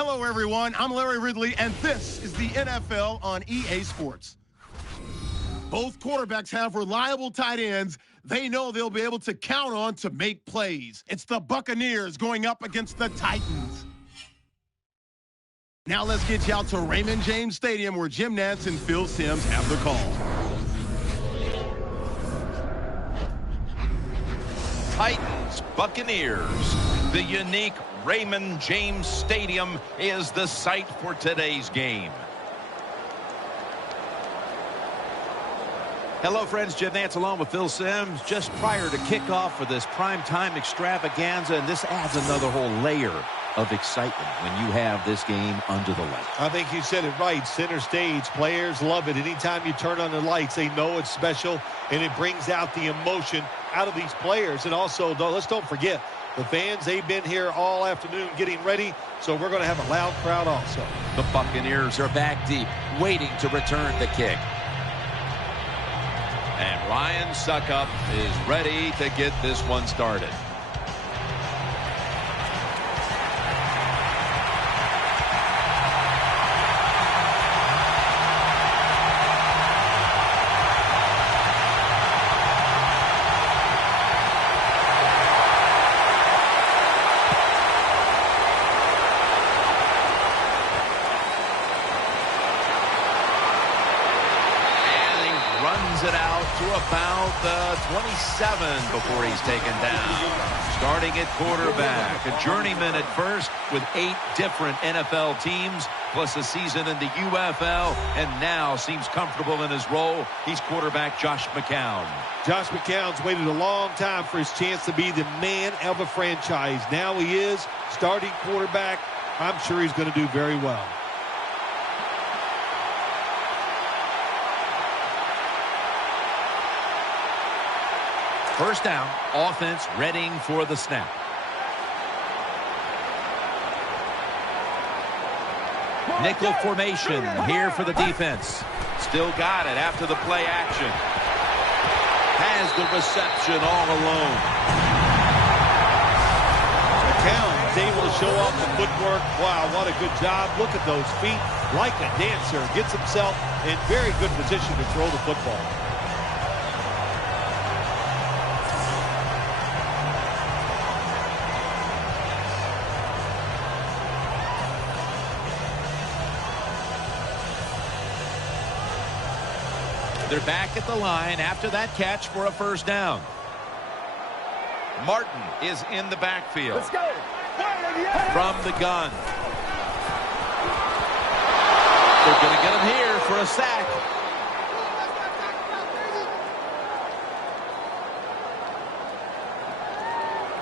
Hello, everyone. I'm Larry Ridley, and this is the NFL on EA Sports. Both quarterbacks have reliable tight ends they know they'll be able to count on to make plays. It's the Buccaneers going up against the Titans. Now let's get you out to Raymond James Stadium, where Jim Nantz and Phil Simms have the call. Titans, Buccaneers. The unique Raymond James Stadium is the site for today's game. Hello, friends. Jim Nantz along with Phil Simms just prior to kickoff for this primetime extravaganza, and this adds another whole layer of excitement when you have this game under the lights. I think you said it right. Center stage. Players love it. Anytime you turn on the lights, they know it's special, and it brings out the emotion out of these players. And also, though, let's don't forget, the fans, they've been here all afternoon getting ready, so we're going to have a loud crowd also. The Buccaneers are back deep, waiting to return the kick. And Ryan Suckup is ready to get this one started. It out to about the 27 before he's taken down. Starting at quarterback, a journeyman at first with 8 different NFL teams, plus a season in the UFL, and now seems comfortable in his role. He's quarterback Josh McCown. Josh McCown's waited a long time for his chance to be the man of a franchise. Now he is starting quarterback. I'm sure he's going to do very well. First down, offense readying for the snap. Nickel formation here for the defense. Still got it after the play action. Has the reception all alone. McCown is able to show off the footwork. Wow, what a good job. Look at those feet. Like a dancer. Gets himself in very good position to throw the football. They're back at the line after that catch for a first down. Martin is in the backfield. Let's go. From the gun. They're going to get him here for a sack.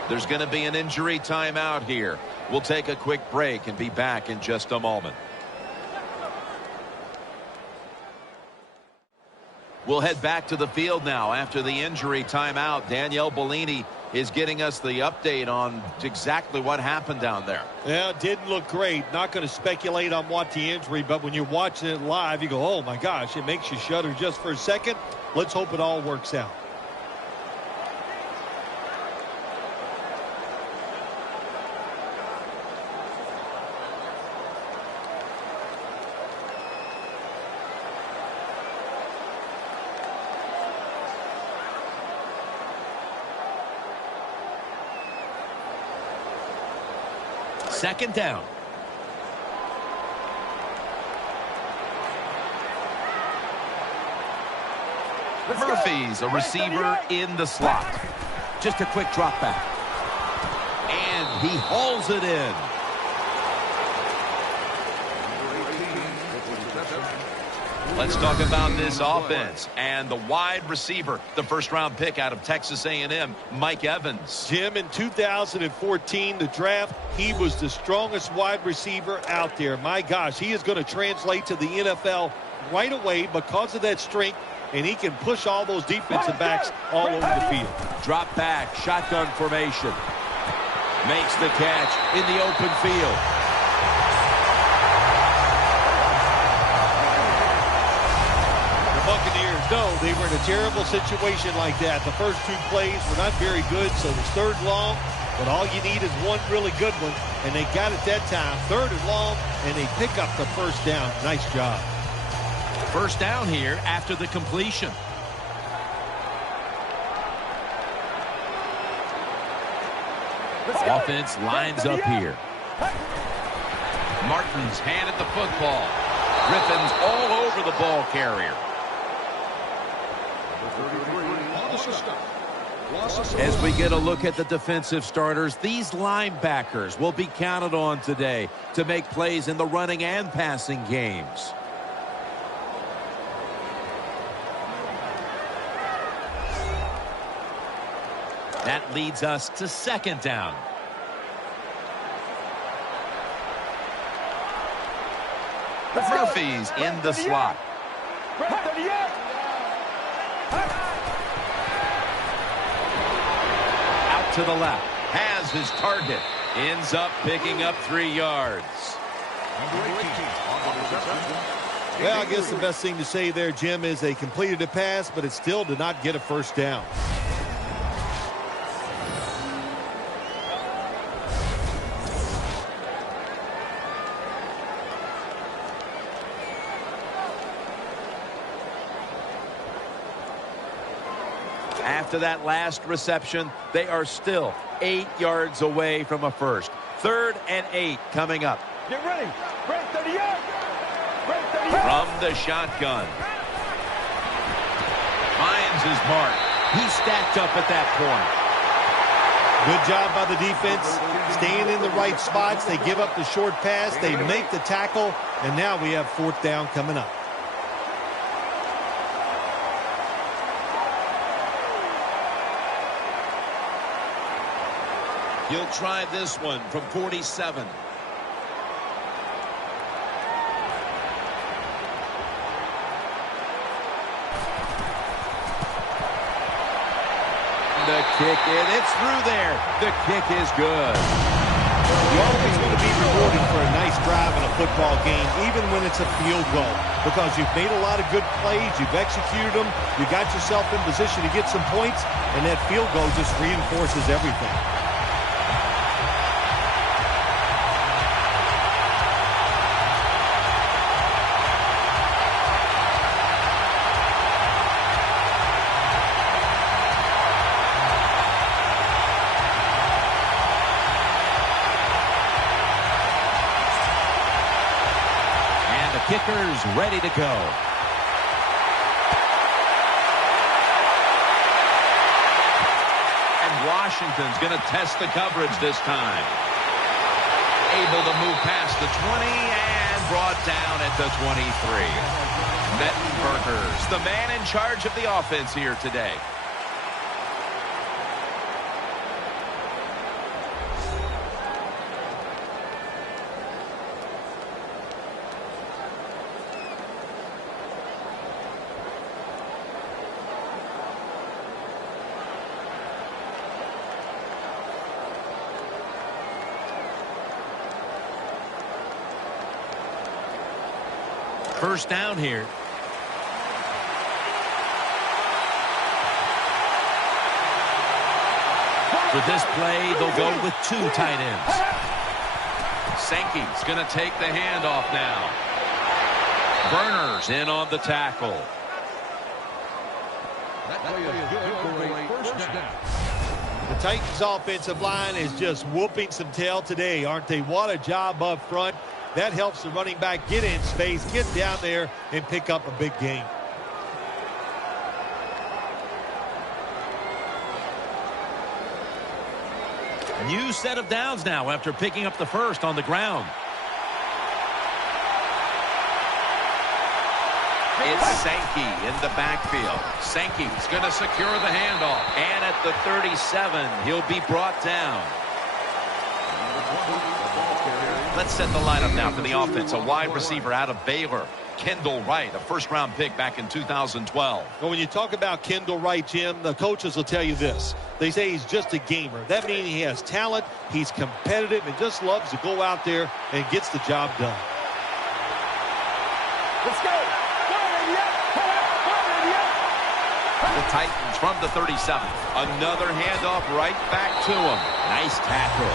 There's going to be an injury timeout here. We'll take a quick break and be back in just a moment. We'll head back to the field now after the injury timeout. Danielle Bellini is getting us the update on exactly what happened down there. Yeah, it didn't look great. Not going to speculate on what the injury, but when you're watching it live, you go, oh my gosh, it makes you shudder just for a second. Let's hope it all works out. Second down. Murphy's a receiver in the slot. Just a quick drop back. And he hauls it in. Let's talk about this offense and the wide receiver, the first-round pick out of Texas A&M, Mike Evans. Jim, in 2014, the draft, he was the strongest wide receiver out there. My gosh, he is going to translate to the NFL right away because of that strength, and he can push all those defensive backs all over the field. Drop back, shotgun formation. Makes the catch in the open field. Buccaneers know they were in a terrible situation like that. The first 2 plays were not very good, so it was third long. But all you need is one really good one, and they got it that time. 3rd and long, and they pick up the first down. Nice job. First down here after the completion. Offense lines up here. Martin's hand at the football. Griffin's all over the ball carrier. As we get a look at the defensive starters, these linebackers will be counted on today to make plays in the running and passing games. That leads us to 2nd down. Murphy's in the slot. Out to the left. Has his target. Ends up picking up 3 yards. Well, I guess the best thing to say there, Jim, is they completed a pass, but it still did not get a first down. After that last reception, they are still 8 yards away from a first. 3rd and 8 coming up. Get ready. Break 38. Break 38. From the shotgun. Finds his mark. He's stacked up at that point. Good job by the defense. Staying in the right spots. They give up the short pass. They make the tackle. And now we have 4th down coming up. He'll try this one from 47. The kick in. It's through there. The kick is good. You always want to be rewarded for a nice drive in a football game, even when it's a field goal, because you've made a lot of good plays, you've executed them, you got yourself in position to get some points, and that field goal just reinforces everything. Kickers ready to go. And Washington's going to test the coverage this time. Able to move past the 20 and brought down at the 23. Mettenberger's the man in charge of the offense here today. First down here. For this play, they'll go with 2 tight ends. Sankey's going to take the handoff now. Berner's in on the tackle. The Titans' offensive line is just whooping some tail today, aren't they? What a job up front. That helps the running back get in space, get down there, and pick up a big gain. New set of downs now after picking up the first on the ground. It's Sankey in the backfield. Sankey's going to secure the handoff. And at the 37, he'll be brought down. Let's set the lineup now for the offense. A wide receiver out of Baylor, Kendall Wright, a first-round pick back in 2012. Well, when you talk about Kendall Wright, Jim, the coaches will tell you this. They say he's just a gamer. That means he has talent, he's competitive, and just loves to go out there and gets the job done. Let's go. The Titans from the 37. Another handoff right back to him. Nice tackle.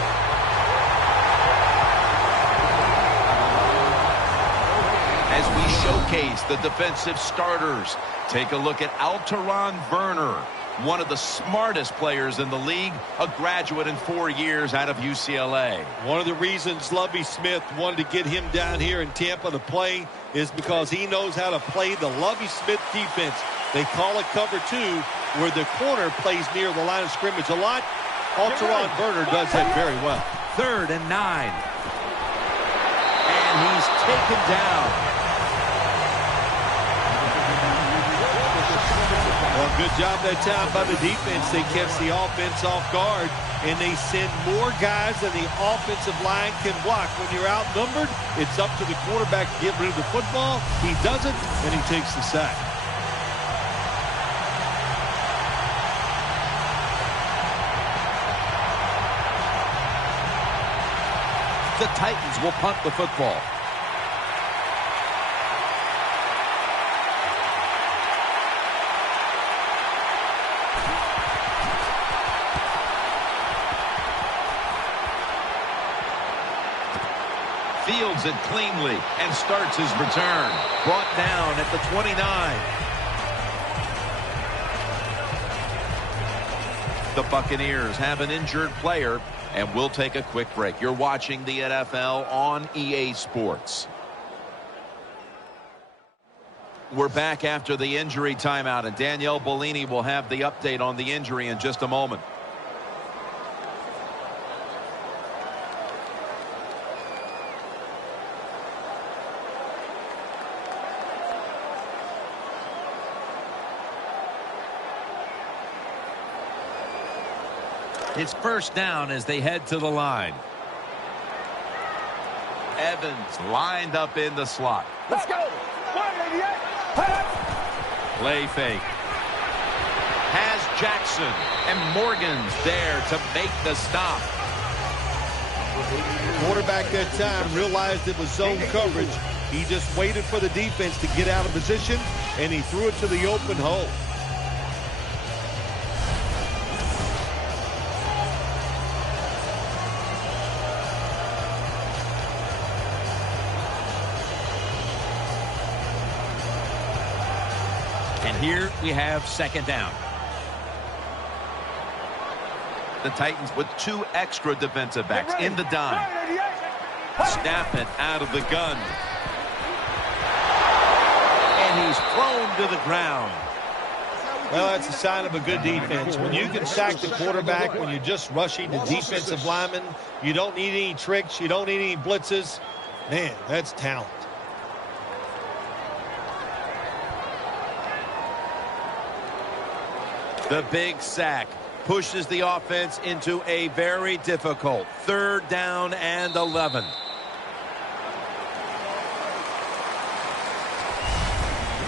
As we showcase the defensive starters, take a look at Alteron Werner, one of the smartest players in the league, a graduate in 4 years out of UCLA. One of the reasons Lovie Smith wanted to get him down here in Tampa to play is because he knows how to play the Lovie Smith defense. They call it cover 2, where the corner plays near the line of scrimmage a lot. Alteron Werner does that very well. 3rd and 9. And he's taken down. Well, good job that time by the defense. They catch the offense off guard, and they send more guys than the offensive line can block. When you're outnumbered, it's up to the quarterback to get rid of the football. He doesn't, and he takes the sack. The Titans will punt the football. Fields it cleanly and starts his return. Brought down at the 29. The Buccaneers have an injured player, and we'll take a quick break. You're watching the NFL on EA Sports. We're back after the injury timeout, and Danielle Bellini will have the update on the injury in just a moment. It's first down as they head to the line. Evans lined up in the slot. Let's go. 188. Play fake. Has Jackson, and Morgan's there to make the stop. Quarterback that time realized it was zone coverage. He just waited for the defense to get out of position, and he threw it to the open hole. And here we have second down. The Titans with 2 extra defensive backs in the dime. Snap it out of the gun. And he's thrown to the ground. Well, that's a sign of a good defense. When you can sack the quarterback, when you're just rushing the defensive lineman, you don't need any tricks, you don't need any blitzes. Man, that's talent. The big sack pushes the offense into a very difficult 3rd down and 11.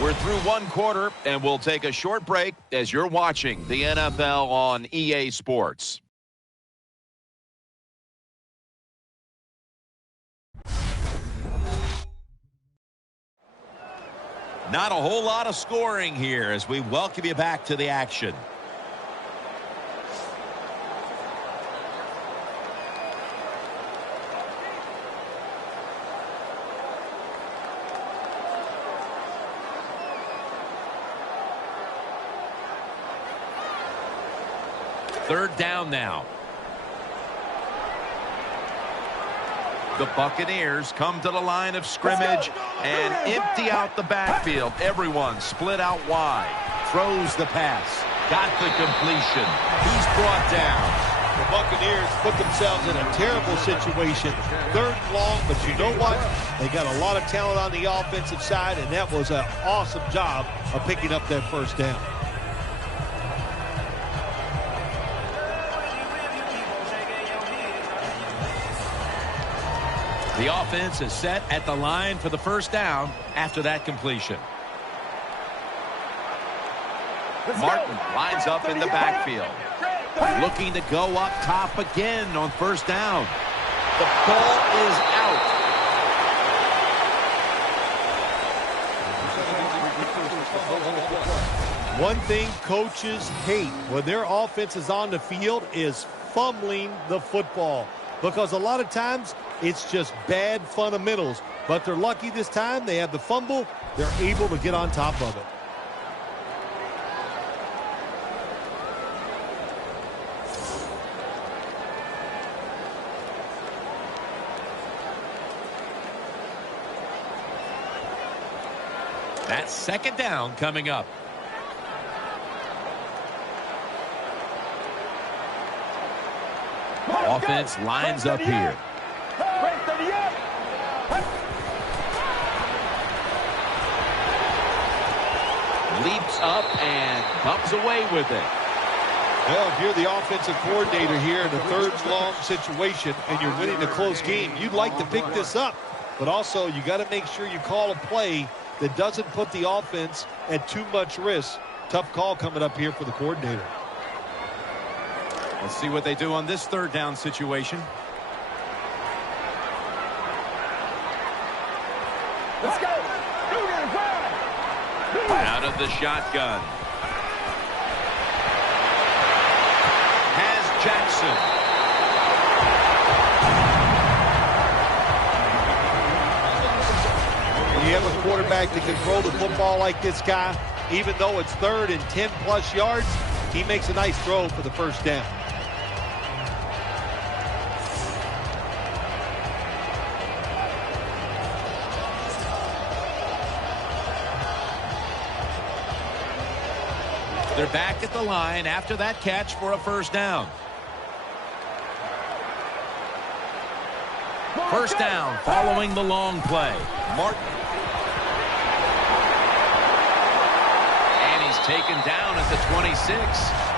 We're through 1 quarter, and we'll take a short break as you're watching the NFL on EA Sports. Not a whole lot of scoring here as we welcome you back to the action. Third down now. The Buccaneers come to the line of scrimmage and empty out the backfield. Everyone split out wide. Throws the pass. Got the completion. He's brought down. The Buccaneers put themselves in a terrible situation. 3rd and long, but you know what? They got a lot of talent on the offensive side, and that was an awesome job of picking up that first down. The offense is set at the line for the first down after that completion. Martin lines up in the backfield. Looking to go up top again on first down. The ball is out. One thing coaches hate when their offense is on the field is fumbling the football, because a lot of times it's just bad fundamentals. But they're lucky this time. They have the fumble. They're able to get on top of it. That's second down coming up. Offense lines up here. Leaps up and comes away with it. Well, if you're the offensive coordinator here in a third-long situation and you're winning a close game, you'd like to pick this up. But also, you got to make sure you call a play that doesn't put the offense at too much risk. Tough call coming up here for the coordinator. Let's see what they do on this third down situation. Let's go. Out of the shotgun. Has Jackson. When you have a quarterback that can throw the football like this guy, even though it's third and 10-plus yards, he makes a nice throw for the first down. They're back at the line after that catch for a first down. First down following the long play. Martin. And he's taken down at the 26,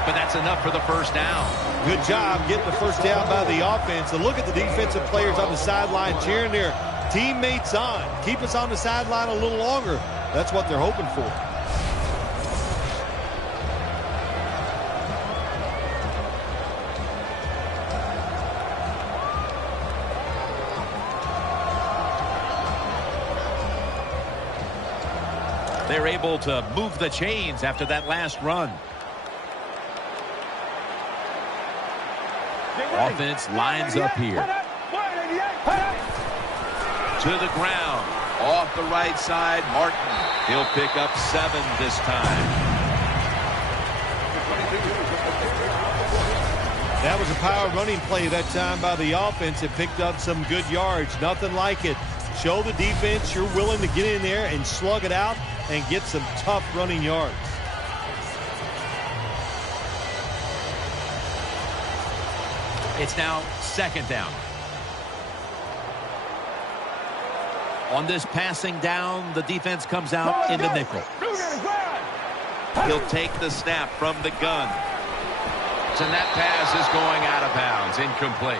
but that's enough for the first down. Good job getting the first down by the offense. And look at the defensive players on the sideline cheering their teammates on. Keep us on the sideline a little longer. That's what they're hoping for. They're able to move the chains after that last run. Offense lines up here. To the ground. Off the right side, Martin. He'll pick up 7 this time. That was a power running play that time by the offense. It picked up some good yards. Nothing like it. Show the defense you're willing to get in there and slug it out and get some tough running yards. It's now second down. On this passing down, the defense comes out in the nickel. He'll take the snap from the gun. And that pass is going out of bounds, incomplete.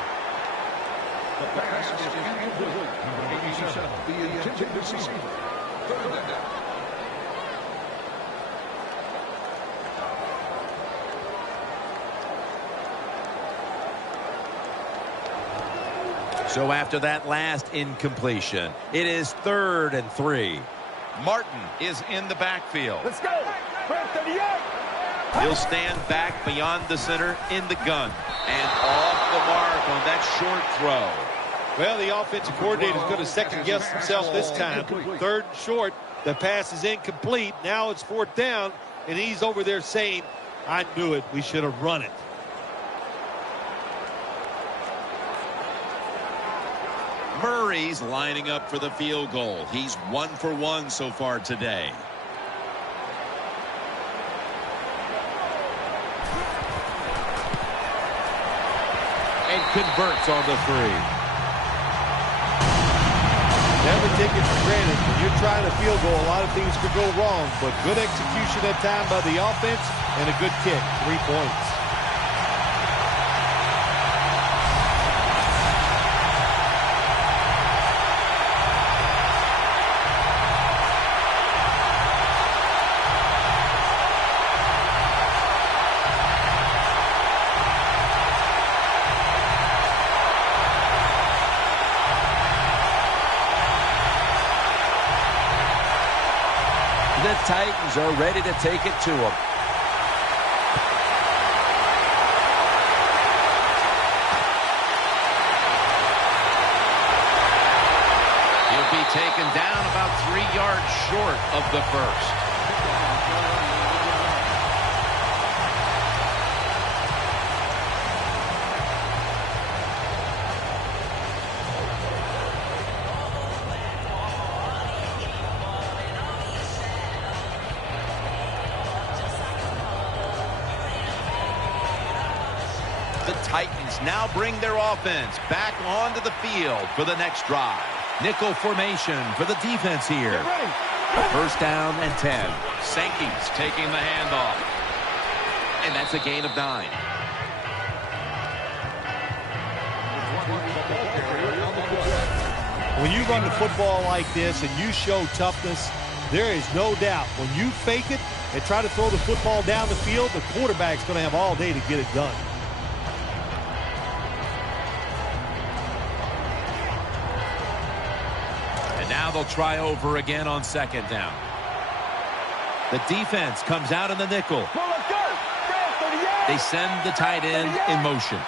So after that last incompletion, it is 3rd and 3. Martin is in the backfield. Let's go. He'll stand back beyond the center in the gun. And off the mark on that short throw. Well, the offensive coordinator is going to second-guess himself this time. 3rd and short. The pass is incomplete. Now it's 4th down, and he's over there saying, I knew it. We should have run it. Murray's lining up for the field goal. He's 1 for 1 so far today. And converts on the 3. Never take it for granted. When you're trying a field goal, a lot of things could go wrong, but good execution that time by the offense and a good kick. 3 points. Titans are ready to take it to him. He'll be taken down about 3 yards short of the first. The Titans now bring their offense back onto the field for the next drive. Nickel formation for the defense here. First down and 10. Sankey's taking the handoff. And that's a gain of 9. When you run the football like this and you show toughness, there is no doubt when you fake it and try to throw the football down the field, the quarterback's going to have all day to get it done. Now they'll try over again on second down. The defense comes out in the nickel. They send the tight end in motion.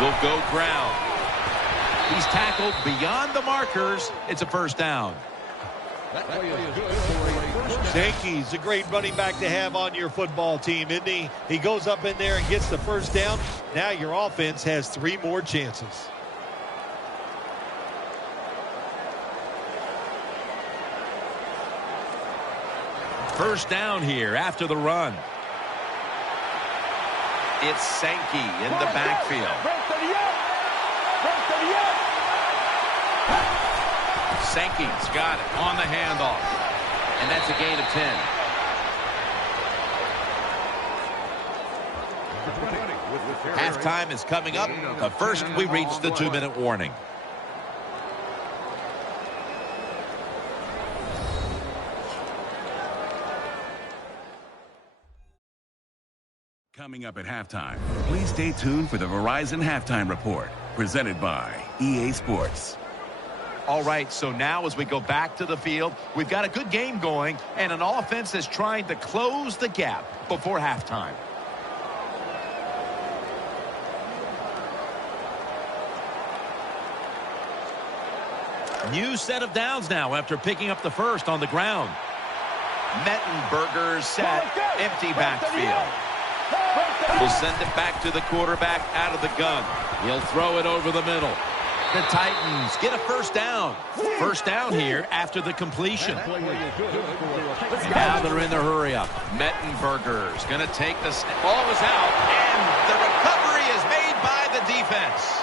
Will go ground. He's tackled beyond the markers. It's a first down. Sankey's a great running back to have on your football team, isn't he? He goes up in there and gets the first down. Now your offense has 3 more chances. First down here after the run. It's Sankey in the backfield. Sankey's got it on the handoff. And that's a gain of 10. Halftime is coming up, but first we reach the 2-minute warning. Coming up at halftime, please stay tuned for the Verizon Halftime Report, presented by EA Sports. All right, so now as we go back to the field, we've got a good game going and an offense that's trying to close the gap before halftime. New set of downs now after picking up the first on the ground. Mettenberger set, empty backfield. We'll send it back to the quarterback out of the gun. He'll throw it over the middle. The Titans get a first down. First down here after the completion. And now they're in their hurry up. Mettenberger's going to take the snap. Ball is out, and the recovery is made by the defense.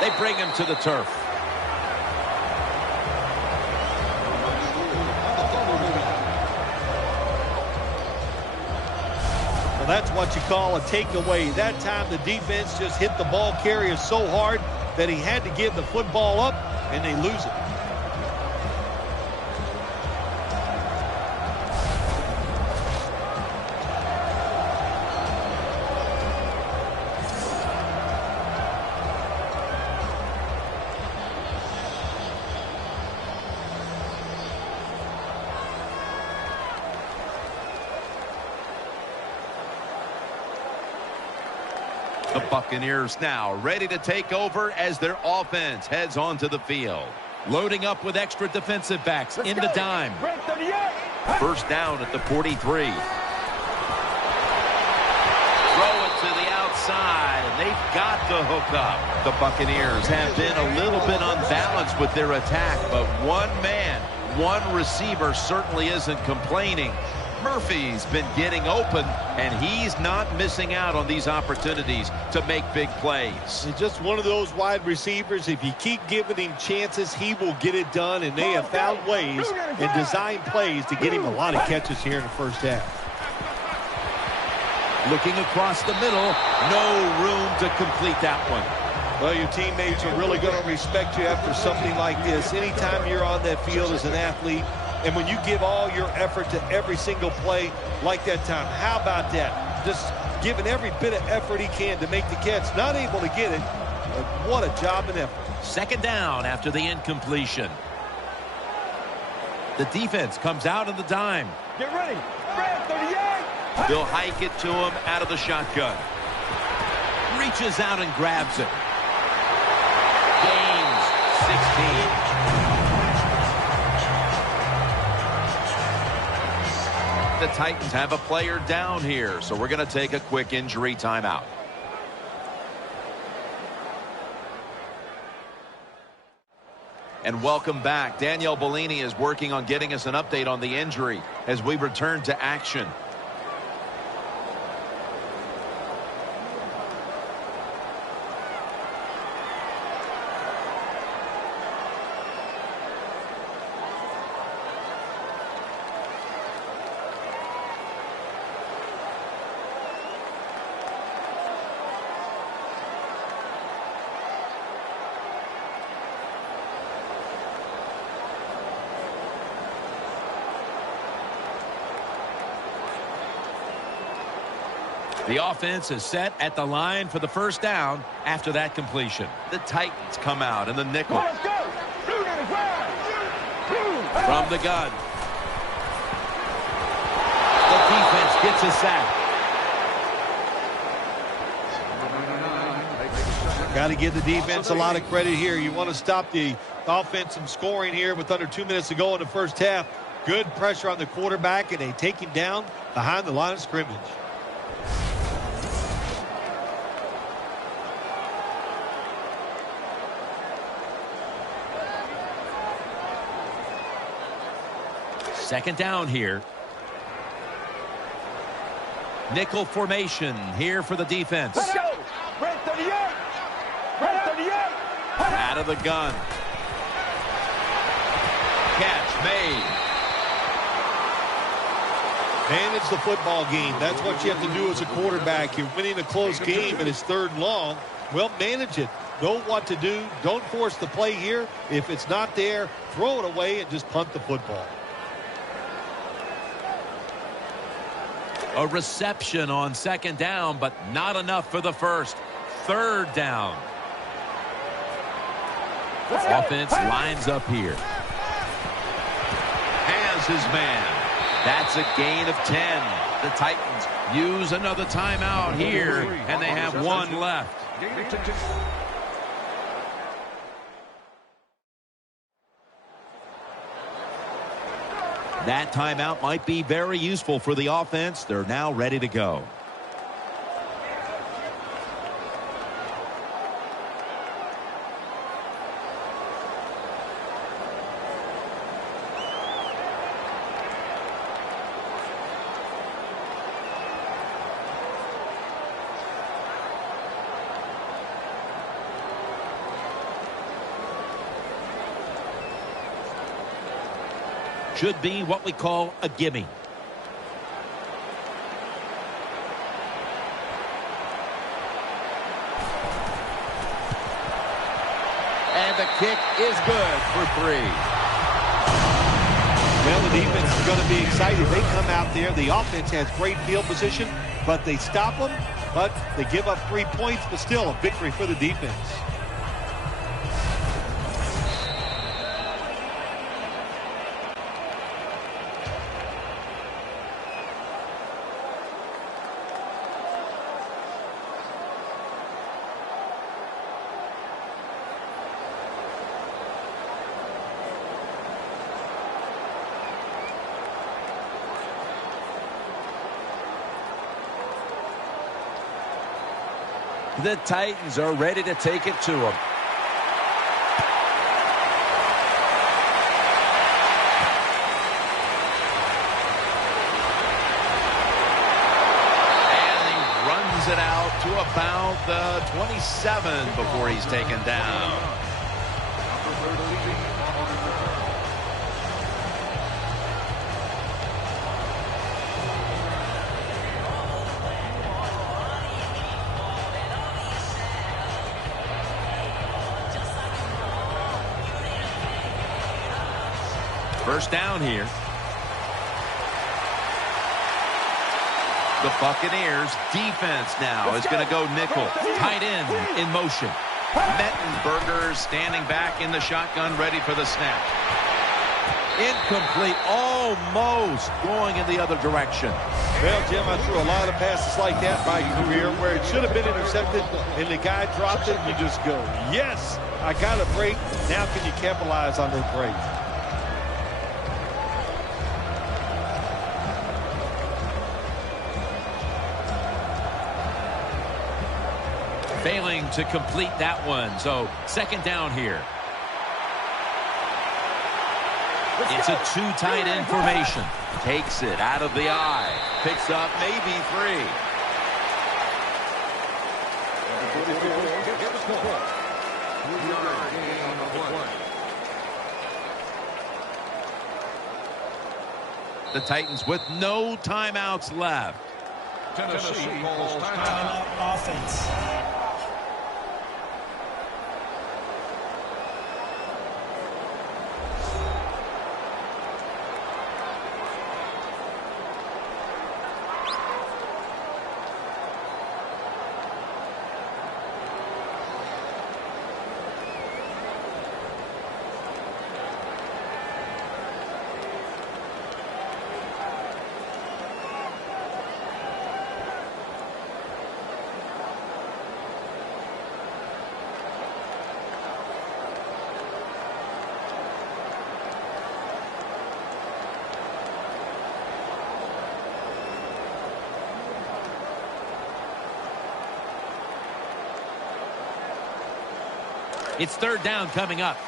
They bring him to the turf. Well, that's what you call a takeaway. That time the defense just hit the ball carrier so hard that he had to give the football up, and they lose it. The Buccaneers now ready to take over as their offense heads onto the field. Loading up with extra defensive backs into dime. First down at the 43. Throw it to the outside, and they've got the hook up. The Buccaneers have been a little bit unbalanced with their attack, but one man, one receiver certainly isn't complaining. Murphy's been getting open, and he's not missing out on these opportunities to make big plays. He's just one of those wide receivers. If you keep giving him chances, he will get it done, and they have found ways and designed plays to get him a lot of catches here in the first half. Looking across the middle, no room to complete that one. Well, your teammates are really going to respect you after something like this. Anytime you're on that field as an athlete, and when you give all your effort to every single play like that time, how about that? Just giving every bit of effort he can to make the catch. Not able to get it, but what a job and effort. Second down after the incompletion. The defense comes out of the dime. Get ready. Red 38. They'll hike it to him out of the shotgun. Reaches out and grabs it. Gains 16. The Titans have a player down here, so we're going to take a quick injury timeout. And welcome back. Danielle Bellini is working on getting us an update on the injury as we return to action. The offense is set at the line for the first down after that completion. The Titans come out in the nickel. Let's go. From the gun. The defense gets a sack. Got to give the defense a lot of credit here. You want to stop the offense from scoring here with under 2 minutes to go in the first half. Good pressure on the quarterback, and they take him down behind the line of scrimmage. Second down here. Nickel formation here for the defense. Let's go. Red 38. Red 38. Out of the gun. Catch made. Manage the football game. That's what you have to do as a quarterback. You're winning a close game and it's third and long. Well, manage it. Know what to do. Don't force the play here. If it's not there, throw it away and just punt the football. A reception on second down, but not enough for the first. Third down. Offense lines up here. Has his man. That's a gain of 10. The Titans use another timeout here, and they have one left. That timeout might be very useful for the offense. They're now ready to go. Should be what we call a gimme. And the kick is good for 3. Well, the defense is going to be excited. They come out there. The offense has great field position, but they stop them. But they give up 3 points, but still a victory for the defense. The Titans are ready to take it to them. And he runs it out to about the 27 before he's taken down. First down here. The Buccaneers defense now is going to go nickel. Tight end in motion. Mettenberger standing back in the shotgun, ready for the snap. Incomplete, almost going in the other direction. Well, Jim, I threw a lot of passes like that in my career where it should have been intercepted, and the guy dropped it, and you just go, yes, I got a break. Now can you capitalize on that break? Failing to complete that one, so second down here. It's a too tight end formation. Takes it out of the eye. Picks up maybe 3. The Titans with no timeouts left. Tennessee calls timeout offense. It's third down coming up.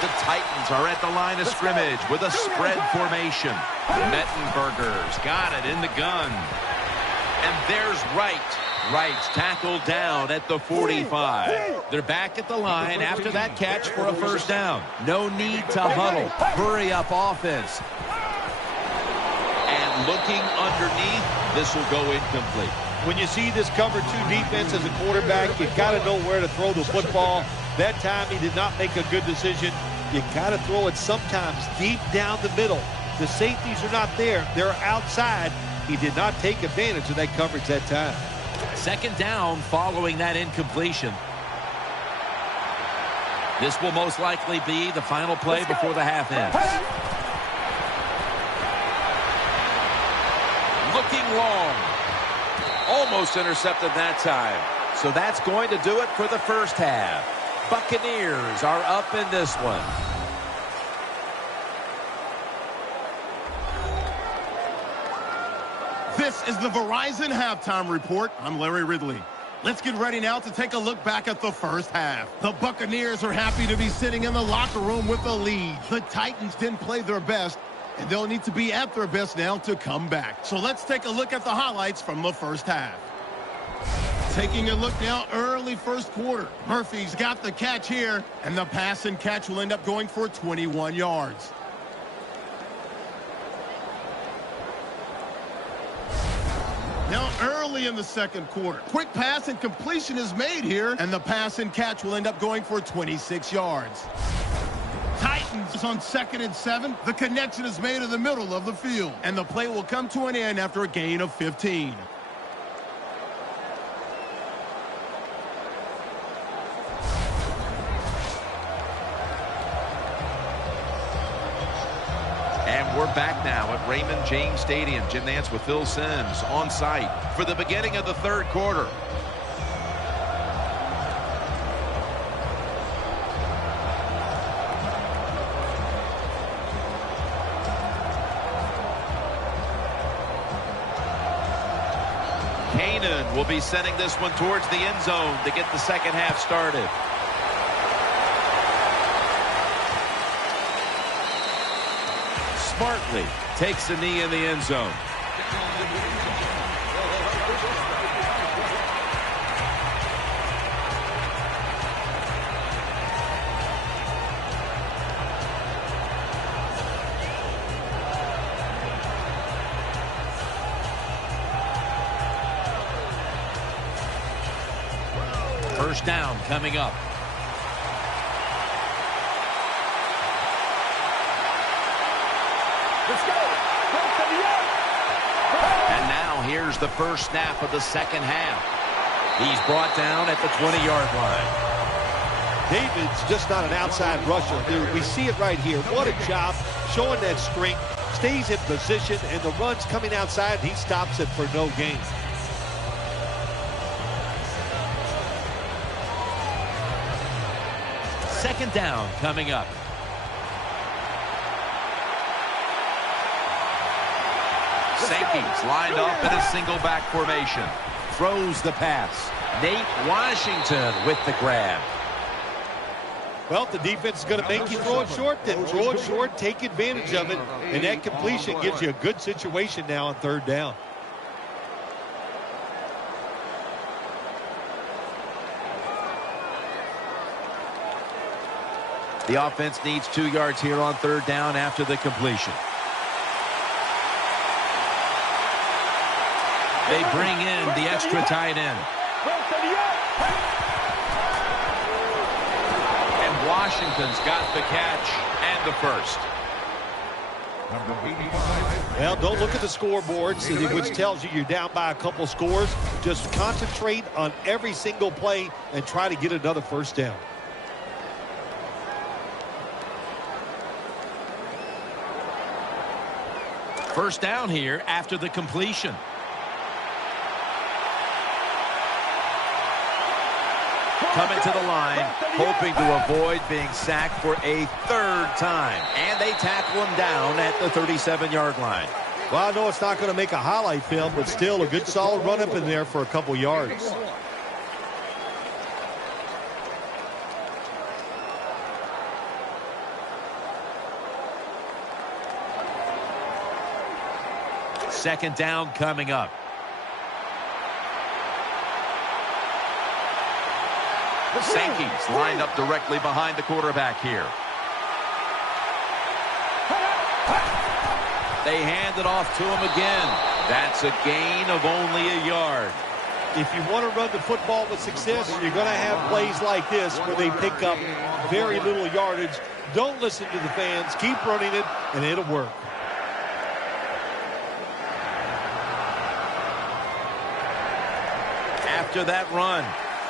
The Titans are at the line of scrimmage with a spread formation. Mettenberger's got it in the gun. And there's Wright. Wright's tackled down at the 45. They're back at the line after that catch for a first down. No need to huddle. Hurry up offense. And looking underneath, this will go incomplete. When you see this cover 2 defense as a quarterback, you got to know where to throw the football. That time he did not make a good decision. You got to throw it sometimes deep down the middle. The safeties are not there. They're outside. He did not take advantage of that coverage that time. Second down following that incompletion. This will most likely be the final play before the half ends. Looking long. Almost intercepted that time. So that's going to do it for the first half. Buccaneers are up in this one. This is the Verizon Halftime Report. I'm Larry Ridley. Let's get ready now to take a look back at the first half. The Buccaneers are happy to be sitting in the locker room with a lead. The Titans didn't play their best, and they'll need to be at their best now to come back. So let's take a look at the highlights from the first half. Taking a look now, early first quarter. Murphy's got the catch here, and the pass and catch will end up going for 21 yards. Now early in the second quarter, quick pass and completion is made here, and the pass and catch will end up going for 26 yards. Titans on 2nd and 7. The connection is made in the middle of the field, and the play will come to an end after a gain of 15. And we're back now at Raymond James Stadium. Jim Nantz with Phil Simms on site for the beginning of the third quarter. Kanan will be sending this one towards the end zone to get the second half started. Smartly takes a knee in the end zone. First down coming up. Let's go. And now here's the first snap of the second half. He's brought down at the 20-yard line. David's just not an outside rusher. Dude, we see it right here. What a job showing that strength. Stays in position, and the run's coming outside. He stops it for no gain. Second down coming up. Sankey's lined up in a single back formation. Throws the pass. Nate Washington with the grab. Well, if the defense is going to make you throw it short, then throw it short, take advantage of it, and that completion gives you a good situation now on third down. The offense needs 2 yards here on third down after the completion. They bring in the extra tight end. And Washington's got the catch and the first. Well, don't look at the scoreboards, which tells you you're down by a couple scores. Just concentrate on every single play and try to get another first down. First down here after the completion. Coming to the line, hoping to avoid being sacked for a third time. And they tackle him down at the 37-yard line. Well, I know it's not going to make a highlight film, but still a good solid run up in there for a couple yards. Second down coming up. Sankey's lined up directly behind the quarterback here. They hand it off to him again. That's a gain of only a yard. If you want to run the football with success, you're going to have plays like this where they pick up very little yardage. Don't listen to the fans. Keep running it, and it'll work. After that run,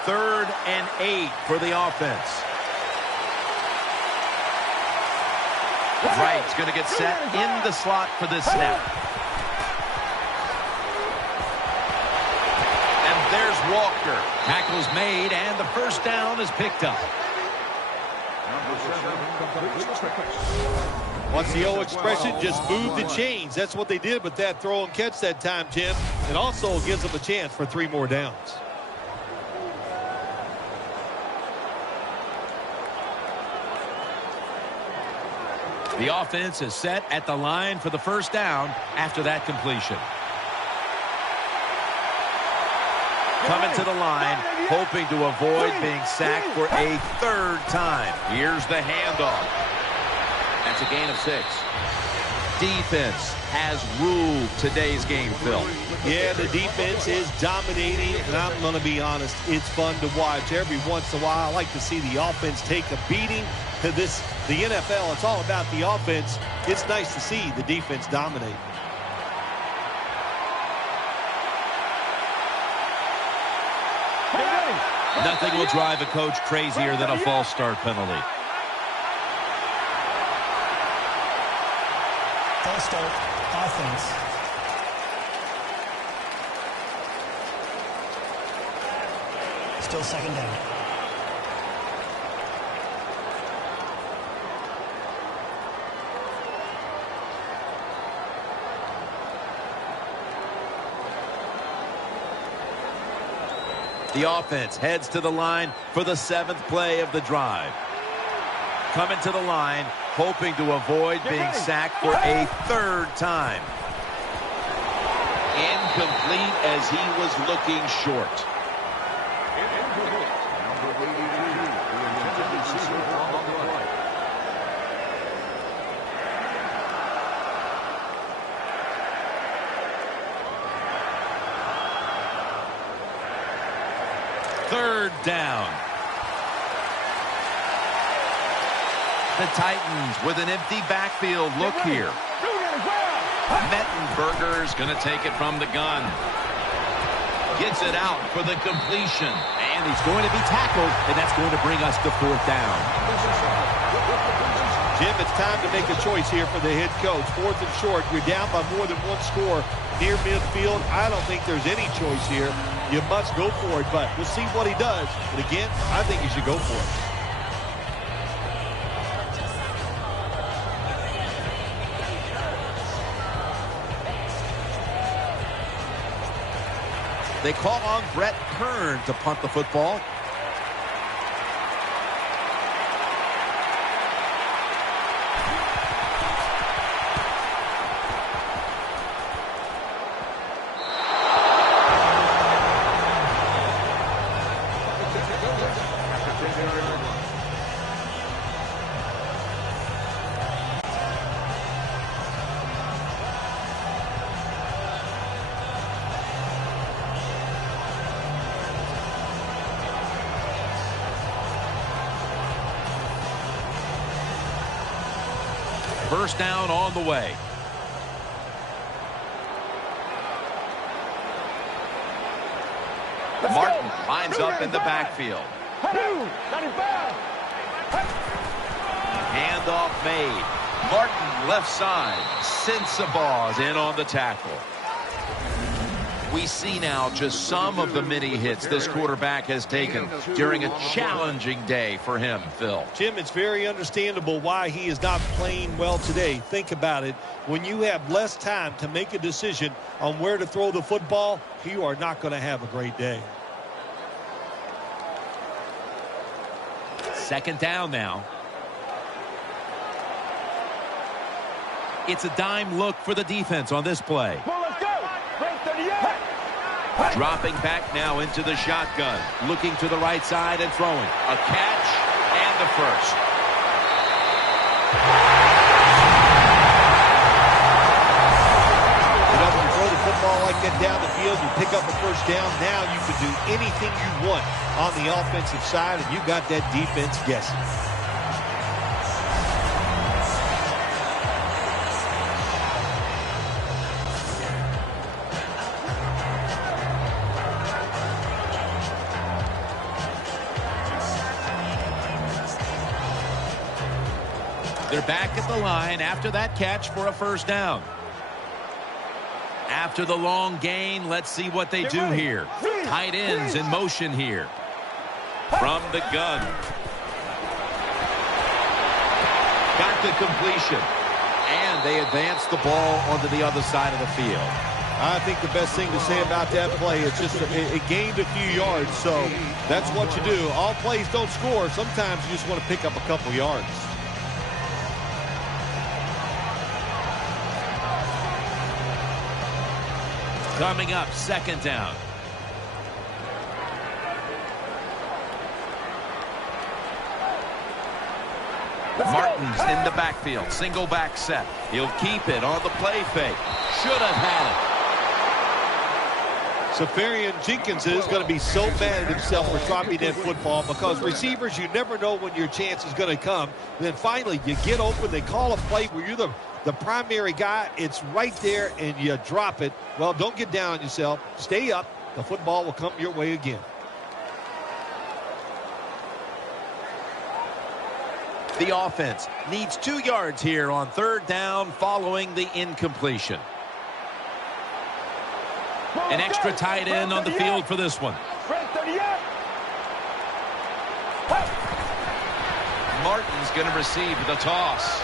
3rd and 8 for the offense. Wright's going to get set in the slot for this snap. And there's Walker. Tackle's made, and the first down is picked up. What's the old expression? Just move the chains. That's what they did with that throw and catch that time, Jim. It also gives them a chance for 3 more downs. The offense is set at the line for the first down after that completion. Coming to the line, hoping to avoid being sacked for a 3rd time. Here's the handoff. That's a gain of 6. Defense has ruled today's game, Phil. Yeah, the defense is dominating, and I'm going to be honest, it's fun to watch. Every once in a while, I like to see the offense take a beating. The NFL, it's all about the offense. It's nice to see the defense dominate. Nothing will drive a coach crazier than a false start penalty. False start, offense. Still second down. The offense heads to the line for the 7th play of the drive. Coming to the line, hoping to avoid being sacked for a 3rd time. Incomplete as he was looking short. Third down. The Titans with an empty backfield look here. Mettenberger's going to take it from the gun. Gets it out for the completion. And he's going to be tackled, and that's going to bring us to 4th down. Jim, it's time to make a choice here for the head coach. 4th and short, you're down by more than one score near midfield. I don't think there's any choice here. You must go for it, but we'll see what he does. But again, I think you should go for it. They call on Brett Kern to punt the football. First down on the way. Martin lines up in the backfield. Handoff made. Martin left side. Sensabaugh is in on the tackle. We see now just some of the many hits this quarterback has taken during a challenging day for him, Phil. Jim, it's very understandable why he is not playing well today. Think about it. When you have less time to make a decision on where to throw the football, you are not going to have a great day. 2nd down now. It's a dime look for the defense on this play. Dropping back now into the shotgun. Looking to the right side and throwing. A catch and the first. When you throw the football like that down the field, you pick up a first down. Now you can do anything you want on the offensive side, and you got that defense guessing. They're back at the line after that catch for a first down. After the long gain, let's see what they do here. Tight ends in motion here. From the gun. Got the completion. And they advance the ball onto the other side of the field. I think the best thing to say about that play is just it gained a few yards, so that's what you do. All plays don't score. Sometimes you just want to pick up a couple yards. Coming up, 2nd down. Martin's in the backfield. Single back set. He'll keep it on the play fake. Should have had it. Safarian Jenkins is going to be so mad at himself for dropping that football because receivers, you never know when your chance is going to come. Then finally, you get open. They call a play where you're the primary guy. It's right there, and you drop it. Well, don't get down on yourself. Stay up. The football will come your way again. The offense needs 2 yards here on 3rd down following the incompletion. An extra tight end on the field for this one. Martin's going to receive the toss.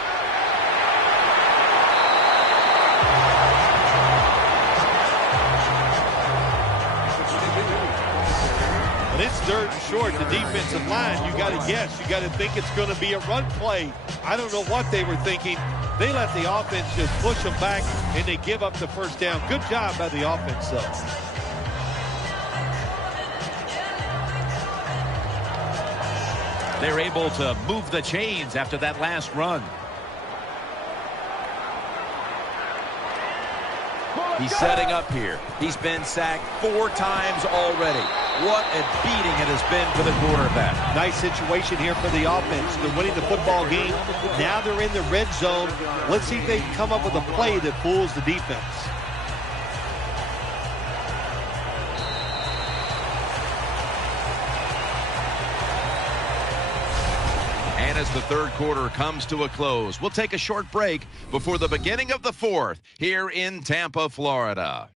And it's 3rd and short. The defensive line, you got to guess. You got to think it's going to be a run play. I don't know what they were thinking. They let the offense just push them back, and they give up the first down. Good job by the offense, though. They're able to move the chains after that last run. He's setting up here. He's been sacked 4 times already. What a beating it has been for the quarterback. Nice situation here for the offense. They're winning the football game. Now they're in the red zone. Let's see if they can come up with a play that fools the defense. And as the third quarter comes to a close, we'll take a short break before the beginning of the fourth here in Tampa, Florida.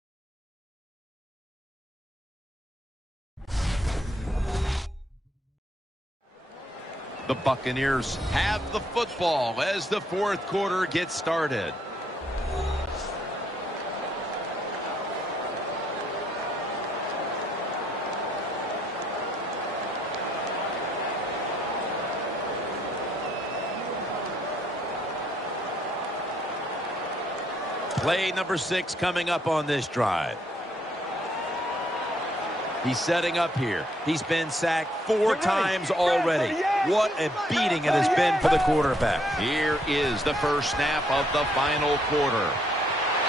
The Buccaneers have the football as the fourth quarter gets started. Play number 6 coming up on this drive. He's setting up here. He's been sacked 4 times already. What a beating it has been for the quarterback. Here is the first snap of the final quarter.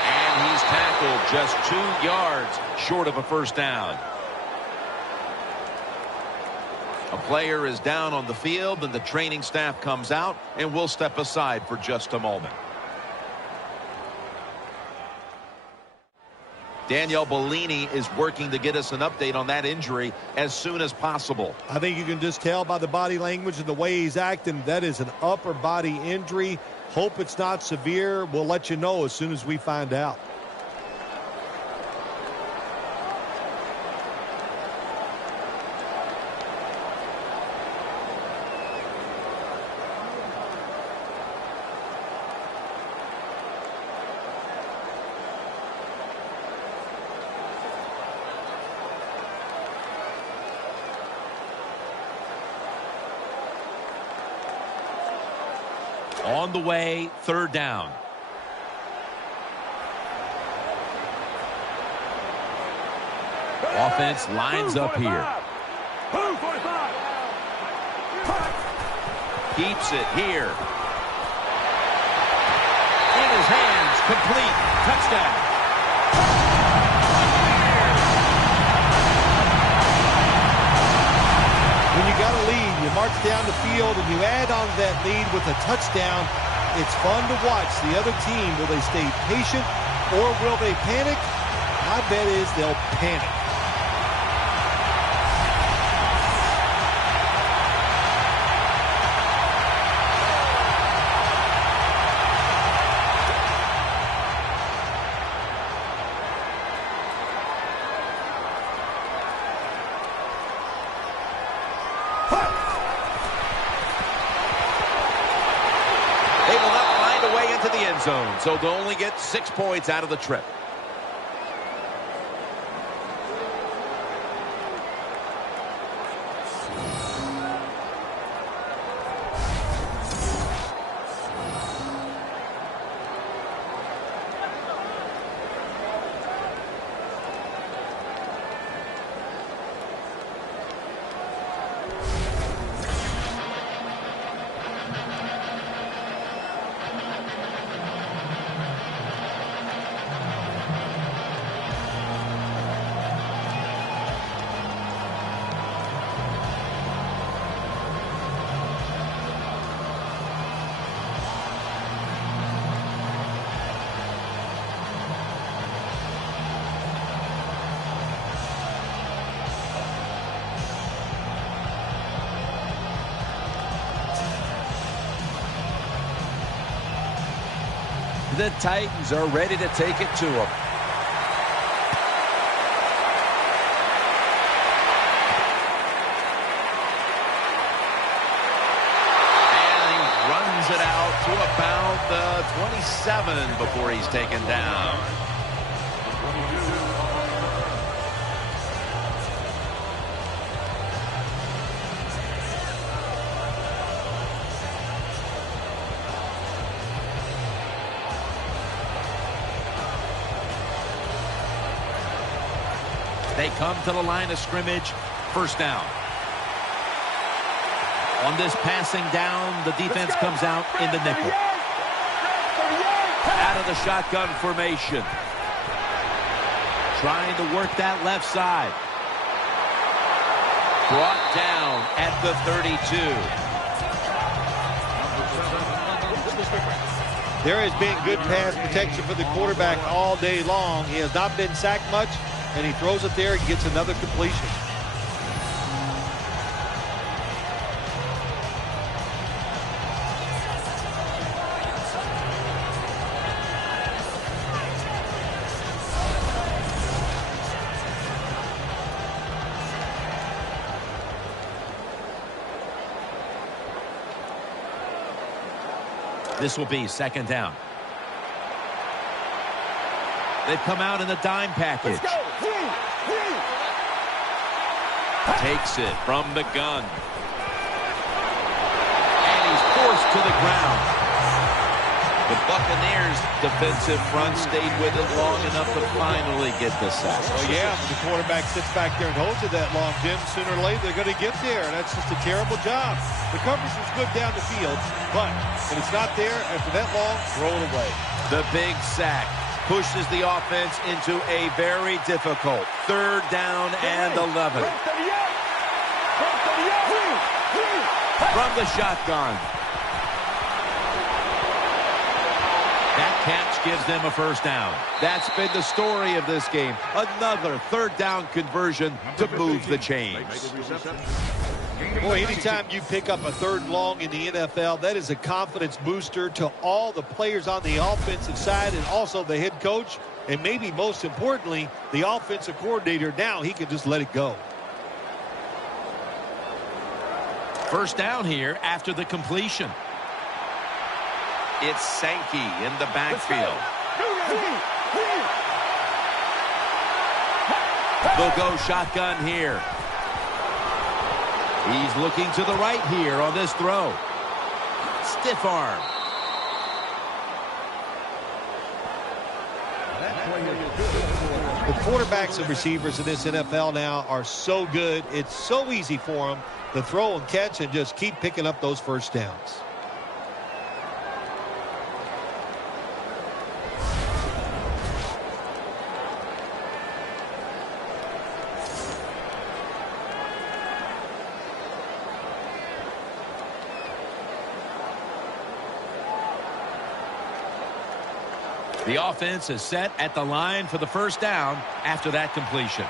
And he's tackled just 2 yards short of a first down. A player is down on the field, and the training staff comes out, and we'll step aside for just a moment. Danielle Bellini is working to get us an update on that injury as soon as possible. I think you can just tell by the body language and the way he's acting that is an upper body injury. Hope it's not severe. We'll let you know as soon as we find out. On the way, third down. Offense lines up here. Keeps it here. In his hands, complete. Touchdown. When you got a lead, you march down the field and you add on to that lead with a touchdown. It's fun to watch the other team. Will they stay patient or will they panic? My bet is they'll panic. Zone, so they'll only get 6 points out of the trip. The Titans are ready to take it to them. And he runs it out to about the 27 before he's taken down. They come to the line of scrimmage, first down. On this passing down, the defense comes out in the nickel. Out of the shotgun formation. Trying to work that left side. Brought down at the 32. There has been good pass protection for the quarterback all day long. He has not been sacked much, and he throws it there and gets another completion. This will be second down. They've come out in the dime package. Let's go. Takes it from the gun. And he's forced to the ground. The Buccaneers defensive front stayed with it long enough to finally get the sack. Well, yeah, when the quarterback sits back there and holds it that long, Jim, sooner or later they're going to get there. And that's just a terrible job. The coverage is good down the field, but when it's not there after that long, throw it away. The big sack pushes the offense into a very difficult 3rd down and 11. From the shotgun. That catch gives them a first down. That's been the story of this game. Another 3rd down conversion to move the chains. Boy, anytime you pick up a 3rd and long in the NFL, that is a confidence booster to all the players on the offensive side and also the head coach. And maybe most importantly, the offensive coordinator. Now he can just let it go. First down here after the completion. It's Sankey in the backfield. They'll go shotgun here. He's looking to the right here on this throw. Stiff arm. The quarterbacks and receivers in this NFL now are so good. It's so easy for them to throw and catch and just keep picking up those first downs. The offense is set at the line for the first down after that completion.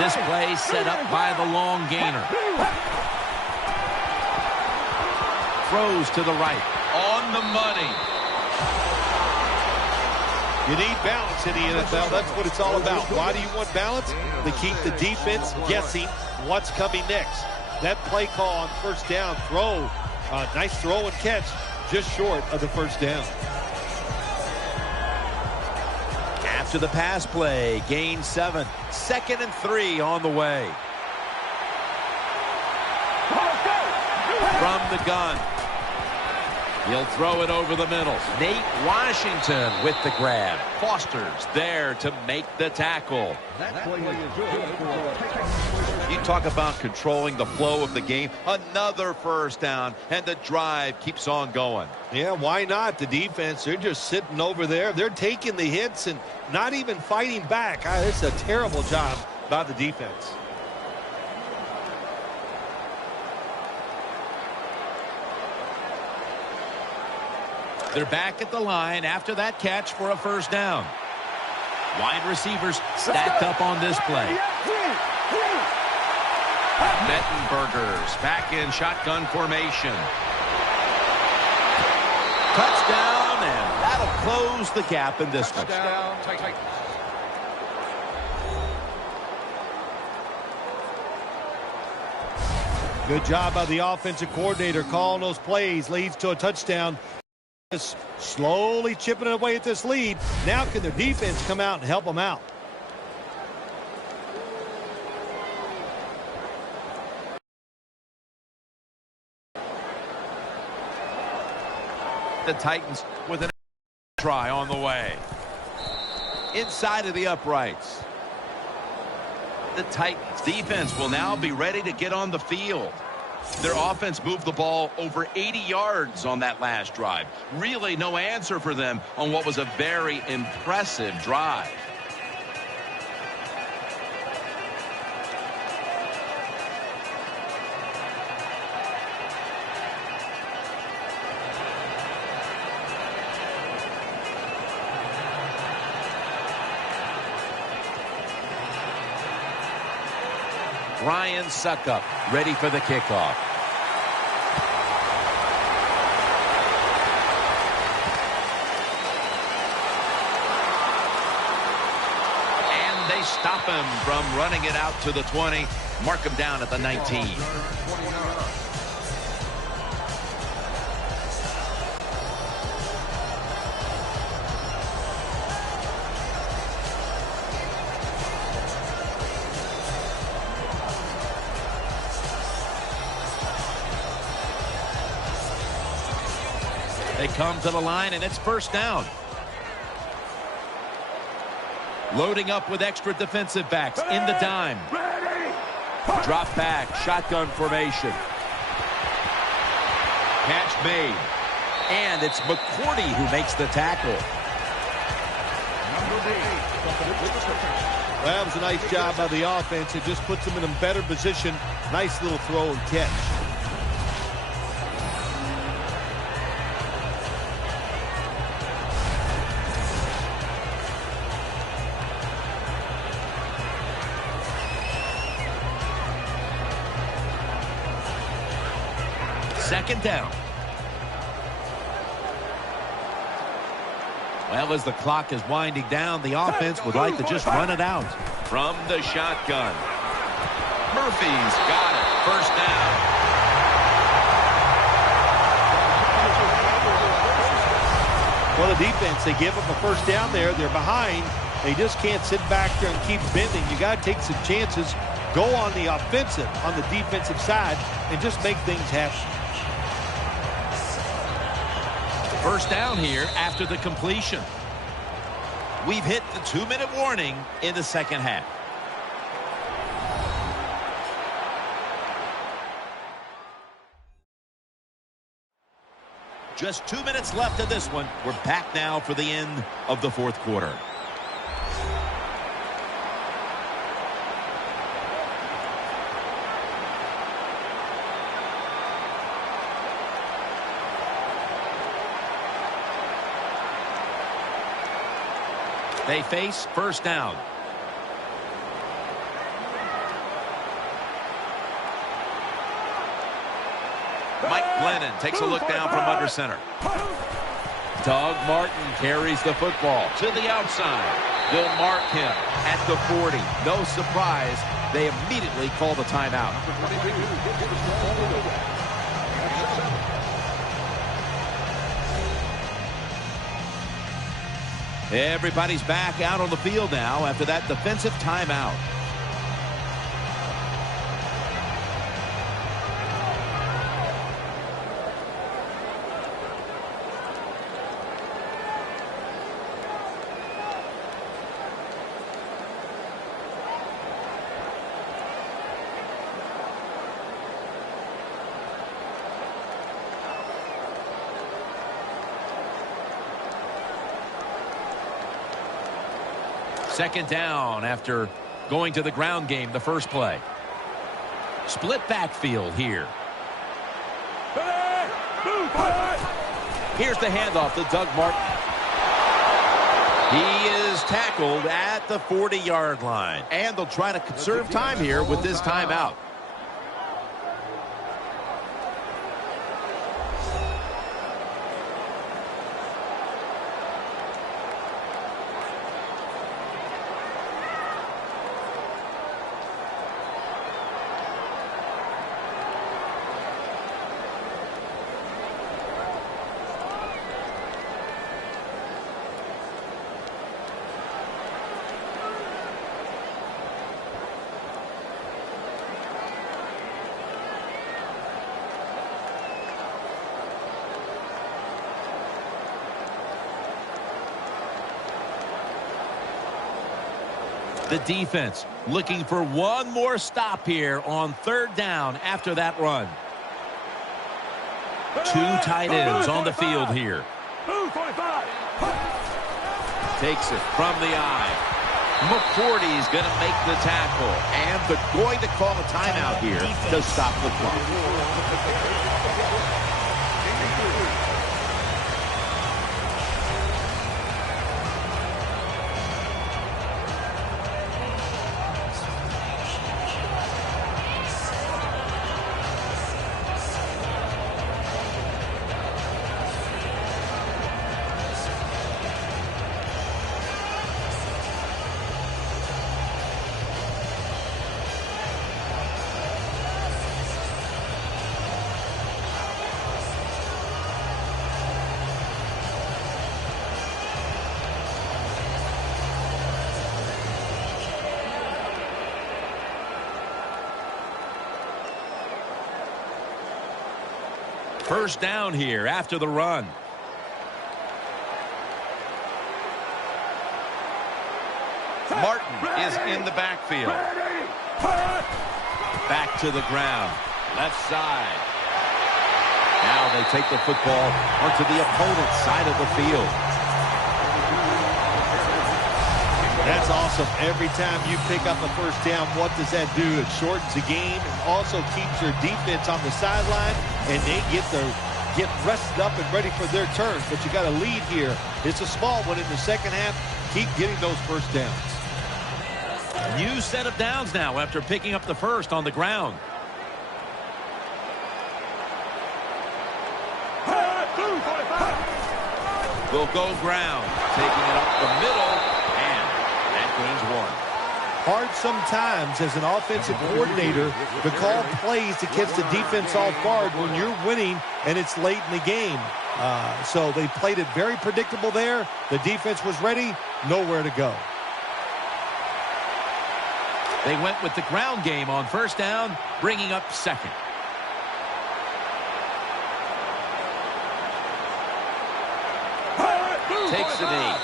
This play set up by the long gainer. Throws to the right. On the money. You need balance in the NFL. That's what it's all about. Why do you want balance? To keep the defense guessing what's coming next. That play call on first down, nice throw and catch, just short of the first down. After the pass play, gain 7. 2nd and 3 on the way. From the gun. He'll throw it over the middle. Nate Washington with the grab. Foster's there to make the tackle. You talk about controlling the flow of the game. Another first down, and the drive keeps on going. Yeah, why not? The defense, they're just sitting over there. They're taking the hits and not even fighting back. It's a terrible job by the defense. They're back at the line after that catch for a first down. Wide receivers stacked up on this play. Mettenberger's back in shotgun formation. Touchdown, and that'll close the gap in this one. Good job by the offensive coordinator calling those plays. Leads to a touchdown. Slowly chipping away at this lead. Now can their defense come out and help them out? The Titans with an try on the way. Inside of the uprights. The Titans defense will now be ready to get on the field. Their offense moved the ball over 80 yards on that last drive. Really no answer for them on what was a very impressive drive. Ryan Suckup ready for the kickoff. And they stop him from running it out to the 20. Mark him down at the 19. They come to the line, and it's first down. Loading up with extra defensive backs in the dime. Drop back, shotgun formation. Catch made. And it's McCourty who makes the tackle. Well, that was a nice job by the offense. It just puts them in a better position. Nice little throw and catch. Second down. Well, as the clock is winding down, the offense would like to just run it out. From the shotgun. Murphy's got it. First down. Well, the defense, they give up a first down there. They're behind. They just can't sit back there and keep bending. You got to take some chances. Go on the offensive, on the defensive side, and just make things happen. First down here after the completion. We've hit the 2-minute warning in the second half. Just 2 minutes left of this one. We're back now for the end of the fourth quarter. They face first down. Mike Glennon takes a look down from under center. Doug Martin carries the football To the outside. They'll mark him at the 40. No surprise, they immediately call the timeout. Everybody's back out on the field now after that defensive timeout. Second down after going to the ground game the first play. Split backfield here. Here's the handoff to Doug Martin. He is tackled at the 40-yard line. And they'll try to conserve time here with this timeout. The defense looking for one more stop here on third down after that run. Two tight ends on the field here. Takes it from the eye. McCourty's going to make the tackle. And they're going to call a timeout here to stop the clock. First down here after the run. Martin is in the backfield. Back to the ground. Left side. Now they take the football onto the opponent's side of the field. That's awesome. Every time you pick up a first down, what does that do? It shortens the game and also keeps your defense on the sideline, and they get rested up and ready for their turn. But you got a lead here. It's a small one in the second half. Keep getting those first downs. New set of downs now after picking up the first on the ground. Will go ground, taking it up the middle, and that gains one. Hard sometimes as an offensive coordinator to call plays to catch the defense off guard when you're winning and it's late in the game. So they played it very predictable there. The defense was ready, nowhere to go. They went with the ground game on first down, bringing up second. Takes the knee.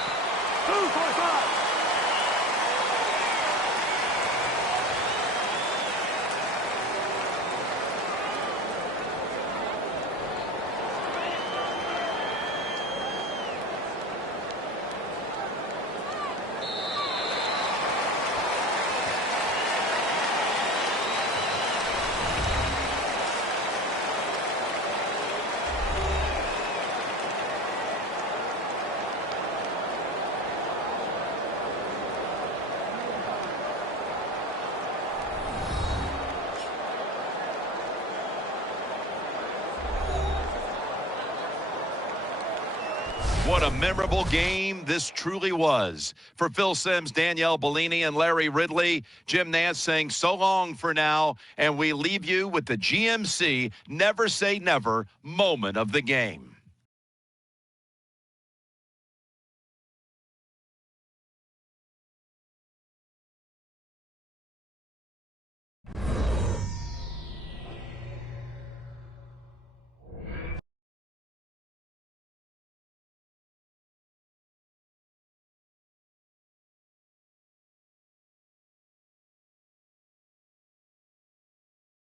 What a memorable game this truly was. For Phil Simms, Danielle Bellini, and Larry Ridley, Jim Nantz saying so long for now, and we leave you with the GMC Never Say Never moment of the game.